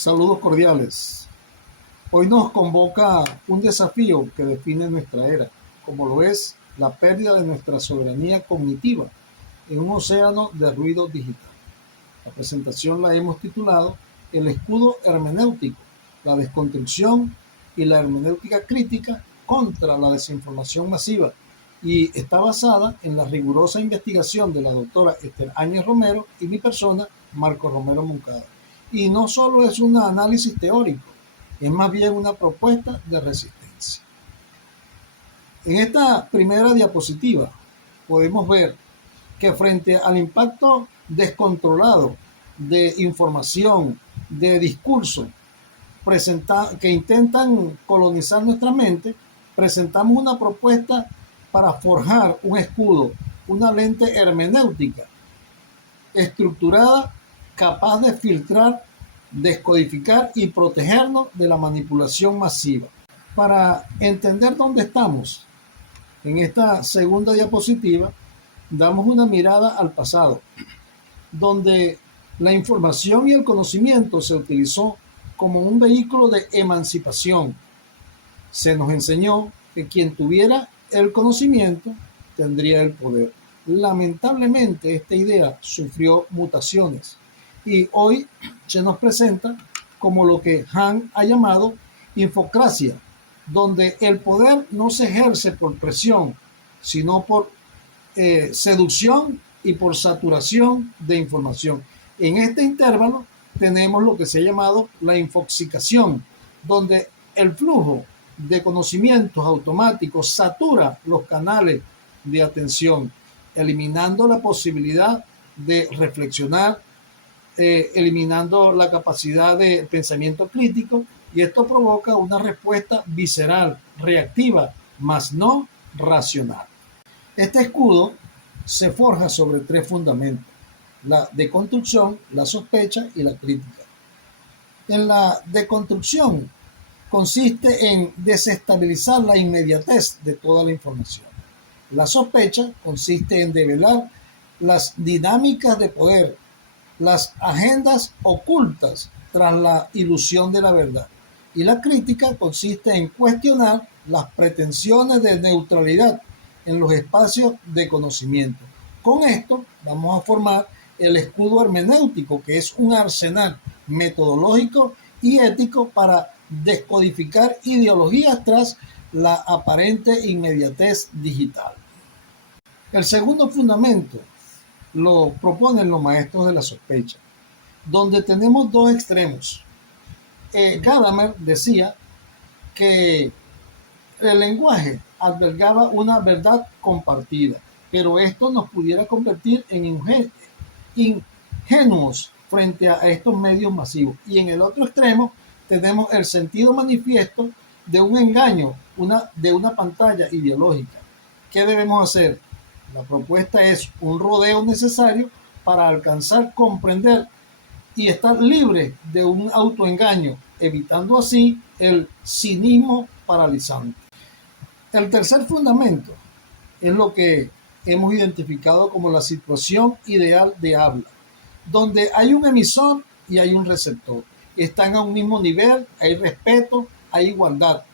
Saludos cordiales. Hoy nos convoca un desafío que define nuestra era, como lo es la pérdida de nuestra soberanía cognitiva en un océano de ruido digital. La presentación la hemos titulado El escudo hermenéutico, la desconstrucción y la hermenéutica crítica contra la desinformación masiva, y está basada en la rigurosa investigación de la doctora Esther Áñez Romero y mi persona, Marco Romero Moncada. Y no solo es un análisis teórico, es más bien una propuesta de resistencia. En esta primera diapositiva podemos ver que frente al impacto descontrolado de información, de discurso que intentan colonizar nuestra mente, presentamos una propuesta para forjar un escudo, una lente hermenéutica estructurada, capaz de filtrar, descodificar y protegernos de la manipulación masiva. Para entender dónde estamos, en esta segunda diapositiva, damos una mirada al pasado, donde la información y el conocimiento se utilizó como un vehículo de emancipación. Se nos enseñó que quien tuviera el conocimiento tendría el poder. Lamentablemente, esta idea sufrió mutaciones y hoy se nos presenta como lo que Han ha llamado infocracia, donde el poder no se ejerce por presión, sino por seducción y por saturación de información. En este intervalo tenemos lo que se ha llamado la infoxicación, donde el flujo de conocimientos automáticos satura los canales de atención, eliminando la posibilidad de reflexionar, eliminando la capacidad de pensamiento crítico, y esto provoca una respuesta visceral, reactiva, más no racional. Este escudo se forja sobre tres fundamentos: la deconstrucción, la sospecha y la crítica. En la deconstrucción consiste en desestabilizar la inmediatez de toda la información. La sospecha consiste en develar las dinámicas de poder, las agendas ocultas tras la ilusión de la verdad. Y la crítica consiste en cuestionar las pretensiones de neutralidad en los espacios de conocimiento. Con esto vamos a formar el escudo hermenéutico, que es un arsenal metodológico y ético para descodificar ideologías tras la aparente inmediatez digital. El segundo fundamento lo proponen los maestros de la sospecha, donde tenemos dos extremos. Gadamer decía que el lenguaje albergaba una verdad compartida, pero esto nos pudiera convertir en ingenuos frente a estos medios masivos. Y en el otro extremo tenemos el sentido manifiesto de un engaño, de una pantalla ideológica. ¿Qué debemos hacer? La propuesta es un rodeo necesario para alcanzar, comprender y estar libre de un autoengaño, evitando así el cinismo paralizante. El tercer fundamento es lo que hemos identificado como la situación ideal de habla, donde hay un emisor y hay un receptor. Están a un mismo nivel, hay respeto, hay igualdad.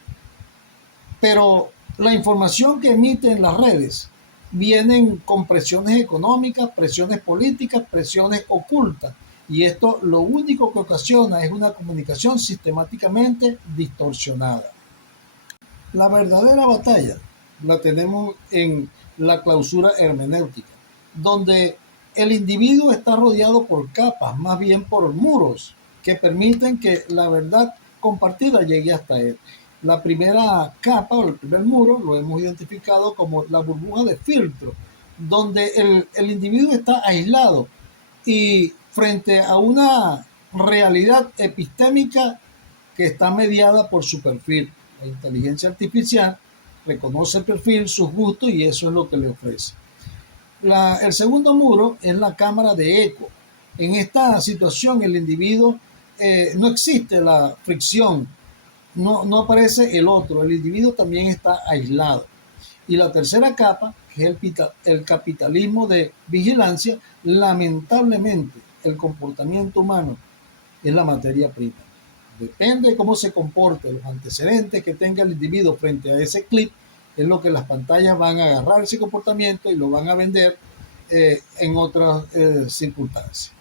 Pero la información que emiten las redes vienen con presiones económicas, presiones políticas, presiones ocultas. Y esto lo único que ocasiona es una comunicación sistemáticamente distorsionada. La verdadera batalla la tenemos en la clausura hermenéutica, donde el individuo está rodeado por capas, más bien por muros, que permiten que la verdad compartida llegue hasta él. La primera capa o el primer muro lo hemos identificado como la burbuja de filtro, donde el individuo está aislado y frente a una realidad epistémica que está mediada por su perfil. La inteligencia artificial reconoce el perfil, sus gustos, y eso es lo que le ofrece. El segundo muro es la cámara de eco. En esta situación el individuo no existe la fricción, no aparece el otro, el individuo también está aislado. Y la tercera capa, que es el capitalismo de vigilancia, lamentablemente el comportamiento humano es la materia prima. Depende de cómo se comporte, los antecedentes que tenga el individuo frente a ese clip, es lo que las pantallas van a agarrar ese comportamiento y lo van a vender en otras circunstancias.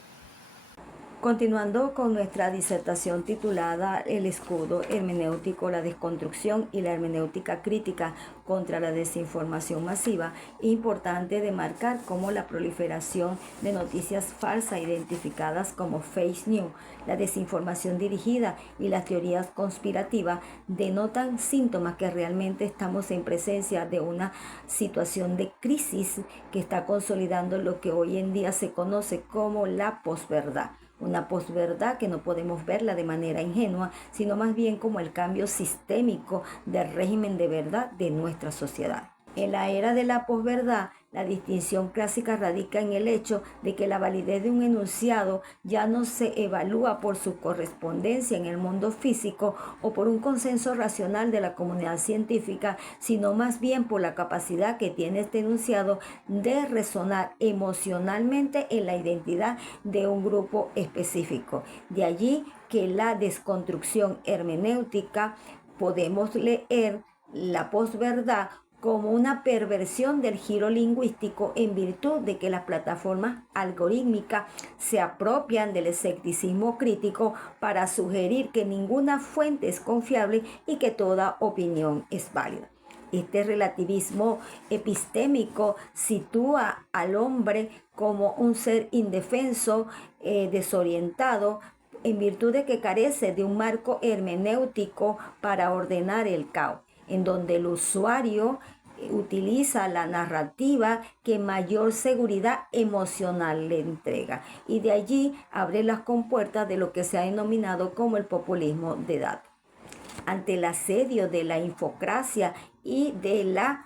Continuando con nuestra disertación titulada El escudo hermenéutico, la desconstrucción y la hermenéutica crítica contra la desinformación masiva, es importante demarcar cómo la proliferación de noticias falsas identificadas como fake news, la desinformación dirigida y las teorías conspirativas denotan síntomas que realmente estamos en presencia de una situación de crisis que está consolidando lo que hoy en día se conoce como la posverdad. Una posverdad que no podemos verla de manera ingenua, sino más bien como el cambio sistémico del régimen de verdad de nuestra sociedad. En la era de la posverdad, la distinción clásica radica en el hecho de que la validez de un enunciado ya no se evalúa por su correspondencia en el mundo físico o por un consenso racional de la comunidad científica, sino más bien por la capacidad que tiene este enunciado de resonar emocionalmente en la identidad de un grupo específico. De allí que la desconstrucción hermenéutica podemos leer la posverdad como una perversión del giro lingüístico en virtud de que las plataformas algorítmicas se apropian del escepticismo crítico para sugerir que ninguna fuente es confiable y que toda opinión es válida. Este relativismo epistémico sitúa al hombre como un ser indefenso, desorientado, en virtud de que carece de un marco hermenéutico para ordenar el caos, en donde el usuario utiliza la narrativa que mayor seguridad emocional le entrega, y de allí abre las compuertas de lo que se ha denominado como el populismo de datos. Ante el asedio de la infocracia y de la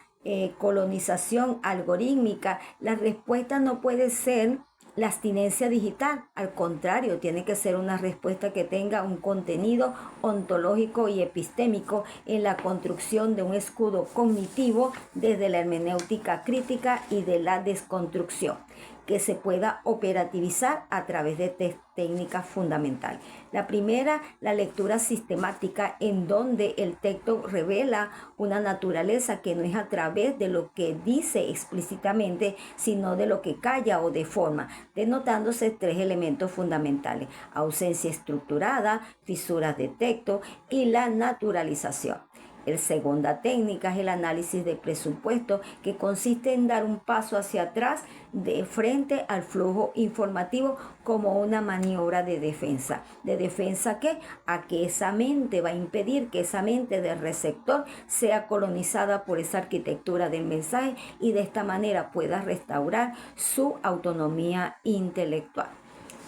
colonización algorítmica, la respuesta no puede ser la abstinencia digital. Al contrario, tiene que ser una respuesta que tenga un contenido ontológico y epistémico en la construcción de un escudo cognitivo desde la hermenéutica crítica y de la desconstrucción, que se pueda operativizar a través de técnicas fundamentales. La primera, la lectura sistemática, en donde el texto revela una naturaleza que no es a través de lo que dice explícitamente, sino de lo que calla o deforma, denotándose tres elementos fundamentales: ausencia estructurada, fisuras de texto y la naturalización. La segunda técnica es el análisis de presupuesto, que consiste en dar un paso hacia atrás de frente al flujo informativo como una maniobra de defensa. ¿De defensa qué? A que esa mente va a impedir que esa mente del receptor sea colonizada por esa arquitectura del mensaje y de esta manera pueda restaurar su autonomía intelectual.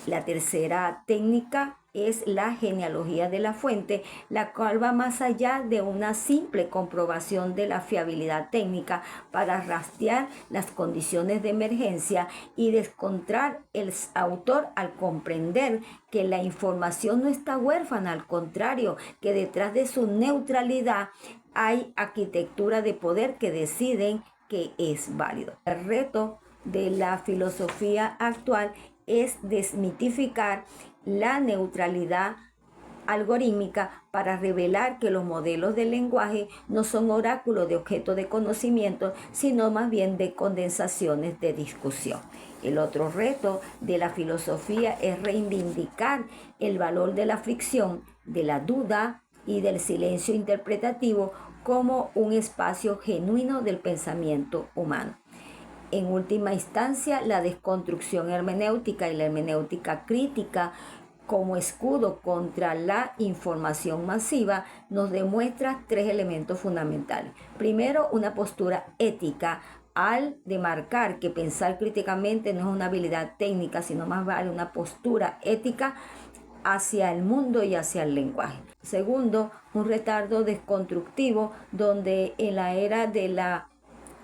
La tercera técnica es la genealogía de la fuente, la cual va más allá de una simple comprobación de la fiabilidad técnica para rastrear las condiciones de emergencia y descontrolar el autor al comprender que la información no está huérfana, al contrario, que detrás de su neutralidad hay arquitectura de poder que deciden que es válido. El reto de la filosofía actual es desmitificar la neutralidad algorítmica para revelar que los modelos del lenguaje no son oráculos de objeto de conocimiento, sino más bien de condensaciones de discusión. El otro reto de la filosofía es reivindicar el valor de la fricción, de la duda y del silencio interpretativo como un espacio genuino del pensamiento humano. En última instancia, la desconstrucción hermenéutica y la hermenéutica crítica como escudo contra la información masiva nos demuestra tres elementos fundamentales. Primero, una postura ética al demarcar que pensar críticamente no es una habilidad técnica, sino más vale una postura ética hacia el mundo y hacia el lenguaje. Segundo, un retardo desconstructivo, donde en la era de la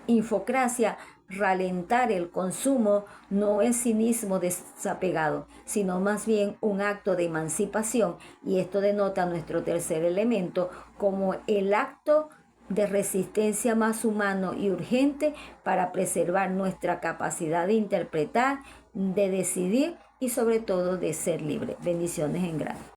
infocracia, ralentar el consumo no es cinismo desapegado, sino más bien un acto de emancipación, y esto denota nuestro tercer elemento como el acto de resistencia más humano y urgente para preservar nuestra capacidad de interpretar, de decidir y sobre todo de ser libre. Bendiciones en grande.